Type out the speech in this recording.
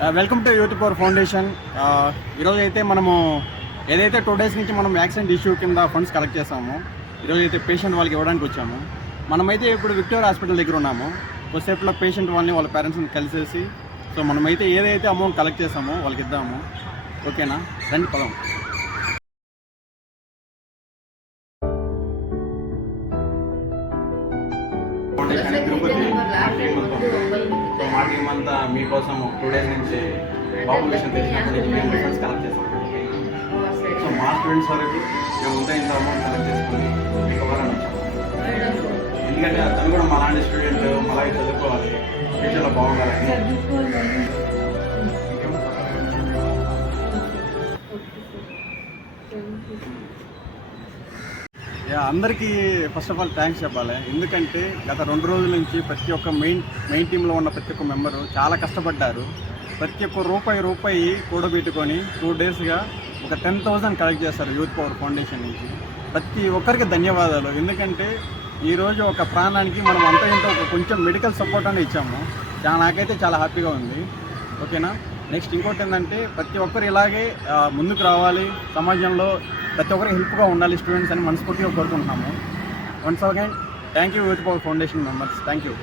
Welcome to youth power foundation. ఈరోజు అయితే మనము ఏదైతే 2 days నుంచి మనం యాక్సిడెంట్ ఇష్యూ కింద ఫండ్స్ కలెక్ట్ చేసామో ఈరోజు అయితే పేషెంట్ వాళ్ళకి ఇవ్వడానికి వచ్చాము. మనమైతే ఇప్పుడు విక్టోరియా హాస్పిటల్ దగ్గర ఉన్నాము. కొద్దిసేపులో పేషెంట్ వాళ్ళని వాళ్ళ పేరెంట్స్ని కలిసేసి సో మనమైతే ఏదైతే అమౌంట్ కలెక్ట్ చేసామో వాళ్ళకి ఇద్దాము. ఓకేనా, రండి పదం. తిరుపతి మా టీం అంతా మీకోసం 2 days నుంచి బాబు విషయం తెలిసినప్పటి నుంచి మేము ఫండ్స్ కలెక్ట్ చేస్తాం. సో మా స్టూడెంట్స్ వరకు మేము ఉంటే ఇంత అమౌంట్ కలెక్ట్ చేసుకుని మీకు ఇవ్వాలని వచ్చాము. ఎందుకంటే తను కూడా మాలాంటి స్టూడెంట్ మళ్ళీ చదువుకోవాలి, ఫ్యూచర్లో బాగుండాలని. అందరికీ ఫస్ట్ ఆఫ్ ఆల్ థ్యాంక్స్ చెప్పాలి. ఎందుకంటే గత 2 రోజుల నుంచి ప్రతి ఒక్క మెయిన్ టీంలో ఉన్న ప్రతి ఒక్క మెంబరు చాలా కష్టపడ్డారు. ప్రతి ఒక్క రూపాయి కూడబెట్టుకొని 2 daysగా ఒక 10,000 కలెక్ట్ చేస్తారు యూత్ పవర్ ఫౌండేషన్ నుంచి. ప్రతి ఒక్కరికి ధన్యవాదాలు. ఎందుకంటే ఈరోజు ఒక ప్రాణానికి మనం అంత ఇంత ఒక కొంచెం మెడికల్ సపోర్ట్ అనేది ఇచ్చాము. నాకైతే చాలా హ్యాపీగా ఉంది. ఓకేనా, నెక్స్ట్ ఇంకోటి ఏంటంటే ప్రతి ఒక్కరు ఇలాగే ముందుకు రావాలి, సమాజంలో ప్రతి ఒక్కరికి హెల్ప్గా ఉండాలి స్టూడెంట్స్ అని మనస్ఫూర్తిగా కోరుకుంటున్నాము. Once again thank you youth power foundation members, thank you.